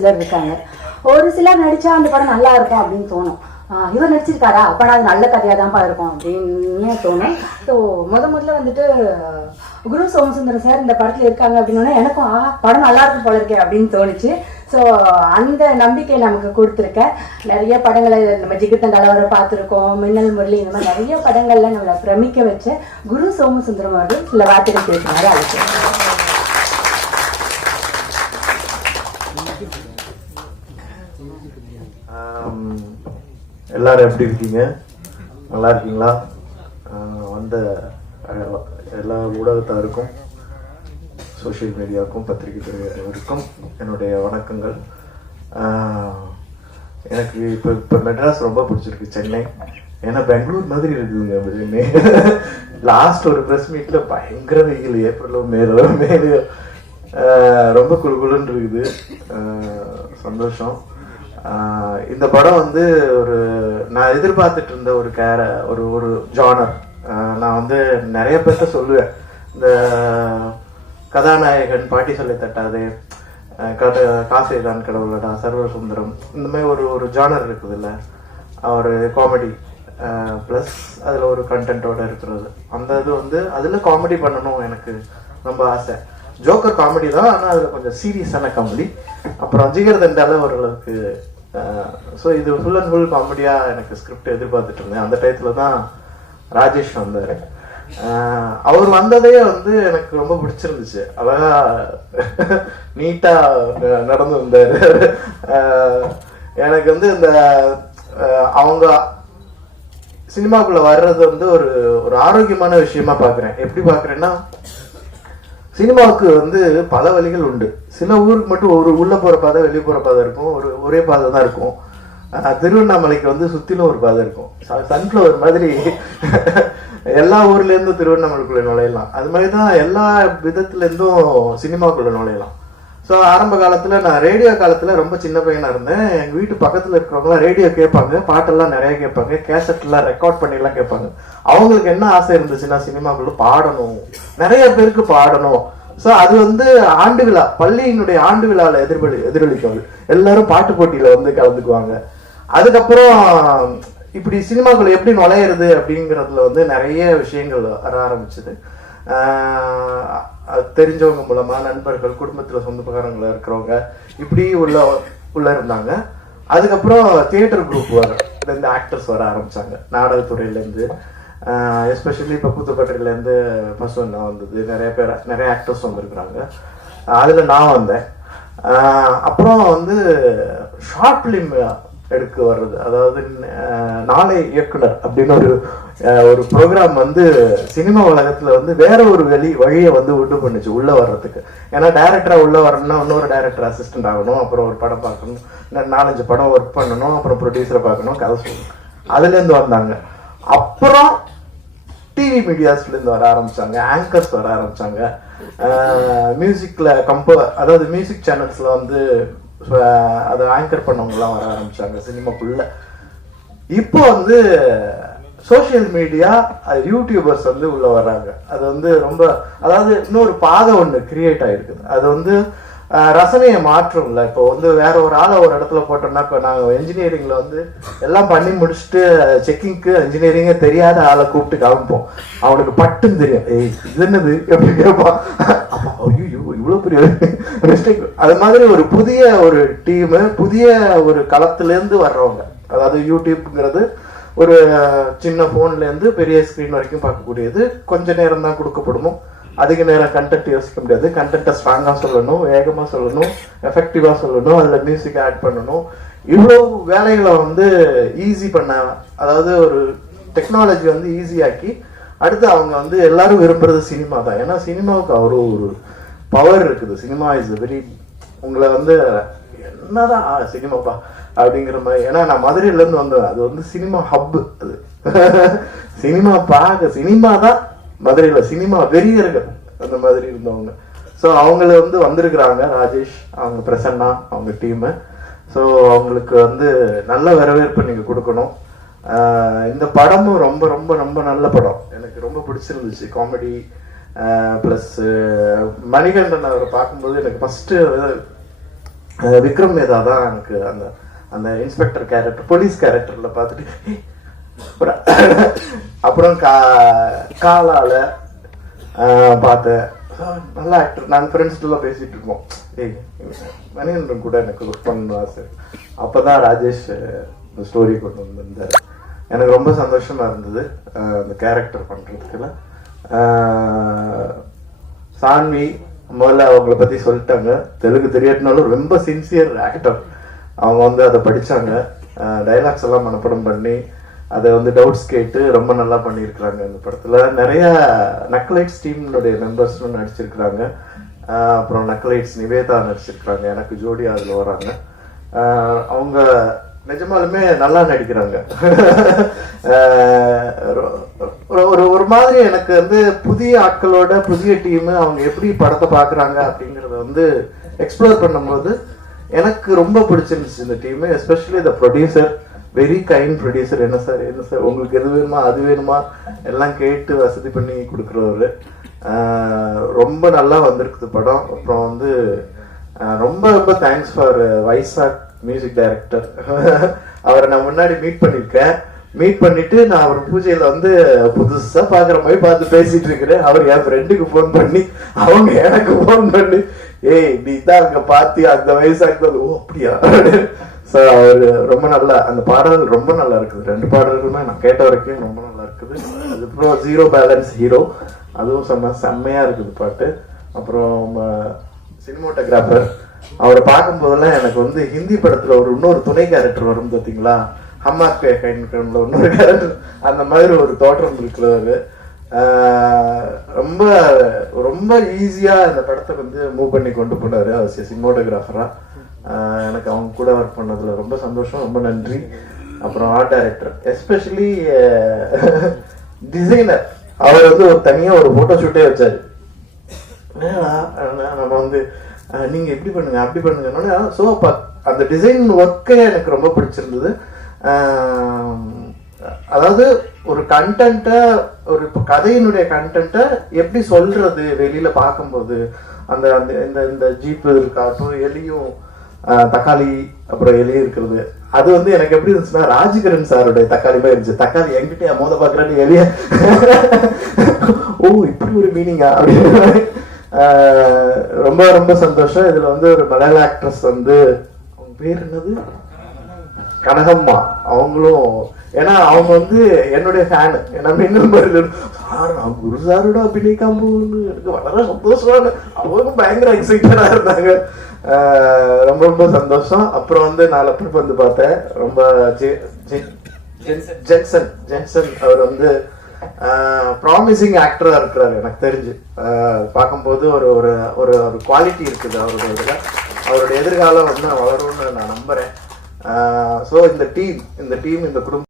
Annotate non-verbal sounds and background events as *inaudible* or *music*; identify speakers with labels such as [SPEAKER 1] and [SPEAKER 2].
[SPEAKER 1] சிலர் இருக்காங்க ஒரு சிலர் நடிச்சா அந்த படம் நல்லா இருக்கும் அப்படின்னு தோணும் இவர் நடிச்சிருக்காரா அப்போனா அது நல்ல கதையாக தான்ப்பா இருக்கும் அப்படின்னு தோணும் ஸோ முத முதல்ல வந்துட்டு குரு சோமசுந்தரம் சார் இந்த படத்தில் இருக்காங்க அப்படின்னா எனக்கும் ஆ படம் நல்லா இருக்கும் போல இருக்கே அப்படின்னு தோணுச்சு ஸோ அந்த நம்பிக்கை நமக்கு கொடுத்துருக்கேன் நிறைய படங்களை நம்ம ஜிகிருத்தன் கலவரை பார்த்துருக்கோம் மின்னல் முரளி இந்த மாதிரி நிறைய படங்கள்ல நம்மளை பிரமிக்க வச்ச குரு சோமசுந்தரம் அவர்கள் சில வார்த்தைகள் பேசினாரு அழைச்சிருக்கோம்
[SPEAKER 2] எல்லாரும் எப்படி இருக்கீங்க நல்லா இருக்கீங்களா வந்த எல்லா ஊடகத்தாருக்கும் சோஷியல் மீடியாவுக்கும் பத்திரிகை துறையினருக்கும் என்னுடைய வணக்கங்கள் எனக்கு இப்போ இப்போ மெட்ராஸ் ரொம்ப பிடிச்சிருக்கு சென்னை ஏன்னா பெங்களூர் மாதிரி இருக்குதுங்க சென்னை லாஸ்ட் ஒரு ப்ரெஸ் மீட்டில் பயங்கர வெயில் ஏப்ரலோ மேலோ மேலோ ரொம்ப குழுகுலுன்னு இருக்குது சந்தோஷம் இந்த படம் வந்து ஒரு நான் எதிர்பார்த்துட்டு இருந்த ஒரு கேர ஒரு ஒரு ஜானர் நான் வந்து நிறைய பேர்த்த சொல்லுவேன் இந்த கதாநாயகன் பாட்டி சொல்லை தட்டாது கட காசேதான் கடவுளடா சர்வ சுந்தரம் இந்த மாதிரி ஒரு ஒரு ஜானர் இருக்குது இல்லை ஒரு காமெடி ப்ளஸ் அதில் ஒரு கண்டென்ட்டோடு இருக்கிறது அந்த இது வந்து அதில் காமெடி பண்ணணும் எனக்கு ரொம்ப ஆசை ஜோக்கர் காமெடி தான் ஆனால் அதில் கொஞ்சம் சீரியஸான காமெடி அப்புறம் ஜிகர் தண்டால ஓரளவுக்கு ஸோ இது ஃபுல் அண்ட் ஃபுல் காமெடியாக எனக்கு ஸ்கிரிப்ட் எதிர்பார்த்துட்டு இருந்தேன் அந்த டயத்தில் தான் ராஜேஷ் வந்தார் அவர் வந்ததே வந்து எனக்கு ரொம்ப பிடிச்சிருந்துச்சு அழகா நீட்டா நடந்து வந்தாரு எனக்கு வந்து இந்த அவங்க சினிமாக்குள்ள வர்றது வந்து ஒரு ஒரு ஆரோக்கியமான விஷயமா பாக்குறேன் எப்படி பாக்குறேன்னா சினிமாவுக்கு வந்து பல வழிகள் உண்டு சில ஊருக்கு மட்டும் ஒரு உள்ளே போகிற பாதை வெளியே போகிற பாதை இருக்கும் ஒரு ஒரே பாதை தான் இருக்கும் திருவண்ணாமலைக்கு வந்து சுற்றிலும் ஒரு பாதை இருக்கும் சன்ஃபிளவர் மாதிரி *laughs* எல்லா ஊர்லேருந்தும் திருவண்ணாமலைக்குள்ளே நுழையலாம் அது மாதிரி தான் எல்லா விதத்துலேருந்தும் சினிமாக்குள்ளே நுழையலாம் ஸோ ஆரம்ப காலத்தில் நான் ரேடியோ காலத்தில் ரொம்ப சின்ன பையனாக இருந்தேன் எங்கள் வீட்டு பக்கத்தில் இருக்கிறவங்களாம் ரேடியோ கேட்பாங்க பாட்டெல்லாம் நிறையா கேட்பாங்க கேசட்லாம் ரெக்கார்ட் பண்ணிலாம் கேட்பாங்க அவங்களுக்கு என்ன ஆசை இருந்துச்சுன்னா சினிமாக்குள்ள பாடணும் நிறைய பேருக்கு பாடணும் ஸோ அது வந்து ஆண்டு விழா பள்ளியினுடைய ஆண்டு விழாவில் எதிர்வலி எதிரொலிக்கும் எல்லாரும் பாட்டு போட்டியில் வந்து கலந்துக்குவாங்க அதுக்கப்புறம் இப்படி சினிமாக்குள்ள எப்படி நுழையிறது அப்படிங்கிறதுல வந்து நிறைய விஷயங்கள் வர ஆரம்பிச்சது தெரிஞ்சவங்க மூலமாக நண்பர்கள் குடும்பத்தில் சொந்தப்பகாரங்கள இருக்கிறவங்க இப்படி உள்ள உள்ளே இருந்தாங்க அதுக்கப்புறம் தியேட்டர் குரூப் வர இந்த ஆக்டர்ஸ் வர ஆரம்பித்தாங்க நாடகத்துறையிலேருந்து எஸ்பெஷலி இப்போ கூத்துப்பட்டிலேருந்து பஸ் ஒன்று வந்தது நிறைய பேர் நிறைய ஆக்டர்ஸ் வந்திருக்கிறாங்க அதில் நான் வந்தேன் அப்புறம் வந்து ஷார்ட் ஃபிலிம் எடுக்க வர்றது அதாவது நாளை இயக்குனர் அப்படின்னு ஒரு ஒரு ப்ரோக்ராம் வந்து சினிமா உலகத்தில் வந்து வேற ஒரு வெளி வழியை வந்து உண்டு பண்ணுச்சு உள்ளே வர்றதுக்கு ஏன்னா டேரக்டராக உள்ளே வரணும்னா இன்னொரு டைரக்டர் அசிஸ்டன்ட் ஆகணும் அப்புறம் ஒரு படம் பார்க்கணும் நாலஞ்சு படம் ஒர்க் பண்ணணும் அப்புறம் ப்ரொடியூசரை பார்க்கணும் கதை சொல்லணும் அதுலேருந்து வந்தாங்க அப்புறம் டிவி மீடியாஸ்லேருந்து வர ஆரம்பித்தாங்க ஆங்கர்ஸ் வர ஆரம்பித்தாங்க மியூசிக்கில் கம்போ அதாவது மியூசிக் சேனல்ஸில் வந்து அதை ஆங்கர் பண்ணவங்களாம் வர சினிமா சினிமாக்குள்ளே இப்போ வந்து சோசியல் மீடியா அது யூடியூபர்ஸ் வந்து உள்ளே வர்றாங்க அது வந்து ரொம்ப அதாவது இன்னொரு பாதை ஒன்று கிரியேட் ஆகிருக்குது அது வந்து ரசனையை மாற்றும்ல இப்போ வந்து வேற ஒரு ஆளை ஒரு இடத்துல போட்டோம்னா இப்போ நாங்கள் என்ஜினியரிங்கில் வந்து எல்லாம் பண்ணி முடிச்சுட்டு செக்கிங்க்கு என்ஜினியரிங்கே தெரியாத ஆளை கூப்பிட்டு காமிப்போம் அவனுக்கு பட்டுன்னு தெரியும் ஏய் இது என்னது எப்படி கேட்பான் ஐயோ இவ்வளோ பெரிய மிஸ்டேக் அது மாதிரி ஒரு புதிய ஒரு டீமு புதிய ஒரு களத்துலேருந்து வர்றவங்க அதாவது யூடியூப்ங்கிறது ஒரு சின்ன ஃபோன்லேருந்து பெரிய ஸ்க்ரீன் வரைக்கும் பார்க்கக்கூடியது கொஞ்ச நேரம் தான் கொடுக்கப்படுமோ அதிக நேரம் கண்டென்ட் யோசிக்க முடியாது கண்டென்ட்டை ஸ்ட்ராங்காக சொல்லணும் வேகமாக சொல்லணும் எஃபெக்டிவாக சொல்லணும் அதில் மியூசிக் ஆட் பண்ணணும் இவ்வளோ வேலைகளை வந்து ஈஸி பண்ண அதாவது ஒரு டெக்னாலஜி வந்து ஈஸியாக்கி அடுத்து அவங்க வந்து எல்லாரும் விரும்புறது சினிமா தான் ஏன்னா சினிமாவுக்கு அவ்வளோ ஒரு பவர் இருக்குது சினிமா இஸ் வெரி உங்களை வந்து என்னதான் சினிமாப்பா அப்படிங்கிற மாதிரி ஏன்னா நான் மதுரையிலேருந்து வந்தேன் அது வந்து சினிமா ஹப்பு அது *laughs* சினிமா பார்க்க சினிமா தான் மதுரையில் சினிமா வெறியர்கள் அந்த மாதிரி இருந்தவங்க ஸோ அவங்கள வந்து வந்திருக்கிறாங்க ராஜேஷ் அவங்க பிரசன்னா அவங்க டீமு ஸோ அவங்களுக்கு வந்து நல்ல வரவேற்பு நீங்கள் கொடுக்கணும் இந்த படமும் ரொம்ப ரொம்ப ரொம்ப நல்ல படம் எனக்கு ரொம்ப பிடிச்சிருந்துச்சு காமெடி ப்ளஸ் மணிகண்டன் அவரை பார்க்கும்போது எனக்கு ஃபஸ்ட்டு விக்ரம் மேதா தான் எனக்கு அந்த அந்த இன்ஸ்பெக்டர் கேரக்டர் போலீஸ் கேரக்டரில் பார்த்துட்டு அப்புறம் கா காலால் பார்த்தேன் நல்ல ஆக்டர் நாங்கள் ஃப்ரெண்ட்ஸ்லாம் பேசிகிட்டு இருக்கோம் ஏய் மணிகண்டன் கூட எனக்கு ஒர்க் பண்ணணும் ஆசை அப்போ தான் ராஜேஷ் இந்த ஸ்டோரி கொண்டு வந்திருந்தார் எனக்கு ரொம்ப சந்தோஷமாக இருந்தது அந்த கேரக்டர் பண்ணுறதுக்குலாம் சான்வி முதல்ல அவங்கள பற்றி சொல்லிட்டாங்க தெலுங்கு தெரியாட்டினாலும் ரொம்ப சின்சியர் ஆக்டர் அவங்க வந்து அதை படித்தாங்க டைலாக்ஸ் எல்லாம் மனப்படம் பண்ணி அதை வந்து டவுட்ஸ் கேட்டு ரொம்ப நல்லா பண்ணியிருக்கிறாங்க இந்த படத்தில் நிறையா நக்லைட்ஸ் டீம்னுடைய மெம்பர்ஸ்னு நடிச்சிருக்கிறாங்க அப்புறம் நக்லைட்ஸ் நிவேதா நடிச்சிருக்கிறாங்க எனக்கு ஜோடி அதில் வராங்க அவங்க நிஜமாலுமே நல்லா நடிக்கிறாங்க *laughs* ஒரு ஒரு மாதிரி எனக்கு வந்து புதிய ஆட்களோட புதிய டீம் அவங்க எப்படி படத்தை பார்க்குறாங்க அப்படிங்கிறத வந்து எக்ஸ்ப்ளோர் பண்ணும்போது எனக்கு ரொம்ப பிடிச்சிருந்துச்சு இந்த team especially the producer very kind producer என்ன சார் என்ன சார் உங்களுக்கு எது வேணுமா அது வேணுமா எல்லாம் கேட்டு வசதி பண்ணி கொடுக்குறவர் ரொம்ப நல்லா வந்திருக்குது படம் அப்புறம் வந்து ரொம்ப ரொம்ப thanks for Vaisakh music director *laughs* அவரை நான் முன்னாடி மீட் பண்ணியிருக்கேன் மீட் பண்ணிட்டு நான் அவர் பூஜையில வந்து புதுசா பாக்குற மாதிரி பார்த்து பேசிட்டு இருக்கிறேன் அவர் என் ஃப்ரெண்டுக்கு ஃபோன் பண்ணி அவங்க எனக்கு ஃபோன் பண்ணி ஏய் நீ தான் அங்க பாத்தி அந்த வயசு ஆகுது ஓ அப்படியா ஸோ *laughs* அவர் ரொம்ப நல்லா அந்த பாடல்கள் ரொம்ப நல்லா இருக்குது ரெண்டு பாடல்களுமே நான் கேட்ட வரைக்கும் ரொம்ப நல்லா இருக்குது அதுக்கப்புறம் ஜீரோ பேலன்ஸ் ஹீரோ அதுவும் செம்ம செம்மையா இருக்குது பாட்டு அப்புறம் சினிமோட்டோகிராஃபர் அவரை பார்க்கும்போதெல்லாம் எனக்கு வந்து ஹிந்தி படத்தில் ஒரு இன்னொரு துணை கேரக்டர் வரும் பார்த்தீங்களா ஹம்மா பே கைன்ல ஒன்று கேரக்டர் அந்த மாதிரி ஒரு தோற்றம் இருக்கிறவர் ரொம்ப ரொம்ப ஈஸியாக அந்த படத்தை வந்து மூவ் பண்ணி கொண்டு போனார் அவர் சினிமோட்டோகிராஃபராக எனக்கு அவங்க கூட ஒர்க் பண்ணதில் ரொம்ப சந்தோஷம் ரொம்ப நன்றி அப்புறம் ஆர்ட் டைரக்டர் எஸ்பெஷலி டிசைனர் அவர் வந்து ஒரு தனியாக ஒரு ஃபோட்டோ ஷூட்டே வச்சார் நம்ம வந்து நீங்கள் இப்படி பண்ணுங்கள் அப்படி பண்ணுங்கன்னா ஸோ அப்போ அந்த டிசைன் ஒர்க்கே எனக்கு ரொம்ப பிடிச்சிருந்தது அதாவது ஒரு கண்டென்ட்டை ஒரு இப்போ கதையினுடைய கண்டென்ட்டை எப்படி சொல்கிறது வெளியில் பார்க்கும்போது அந்த அந்த இந்த இந்த ஜீப்பு இருக்காட்டும் எலியும் தக்காளி அப்புறம் எலி இருக்கிறது அது வந்து எனக்கு எப்படி இருந்துச்சுன்னா ராஜகிரண் சாருடைய தக்காளி மாதிரி இருந்துச்சு தக்காளி எங்கிட்டே மோத பார்க்குறான்னு எலிய ஓ இப்படி ஒரு மீனிங்கா அப்படின்னு ரொம்ப ரொம்ப சந்தோஷம் இதில் வந்து ஒரு மலையாள ஆக்ட்ரஸ் வந்து அவங்க பேர் என்னது கனகம்மா அவங்களும் ஏன்னா அவங்க வந்து என்னுடைய ஃபேனு ஏன்னா மின்னல் மருகன் நான் குருசாரோட அபிநயிக்காம எனக்கு வளர சந்தோஷமான அவங்களும் பயங்கர எக்ஸைட்டடா இருந்தாங்க ரொம்ப ரொம்ப சந்தோஷம் அப்புறம் வந்து நான் பேர் வந்து பார்த்தேன் ரொம்ப ஜென்சன் ஜென்சன் அவர் வந்து ப்ராமிசிங் ஆக்டராக இருக்கிறார் எனக்கு தெரிஞ்சு பார்க்கும்போது ஒரு ஒரு ஒரு ஒரு குவாலிட்டி இருக்குது அவருடைய இதில் அவருடைய எதிர்காலம் வந்து வளரும்னு நான் நம்புகிறேன் ஸோ இந்த டீம் இந்த டீம் இந்த குடும்பம்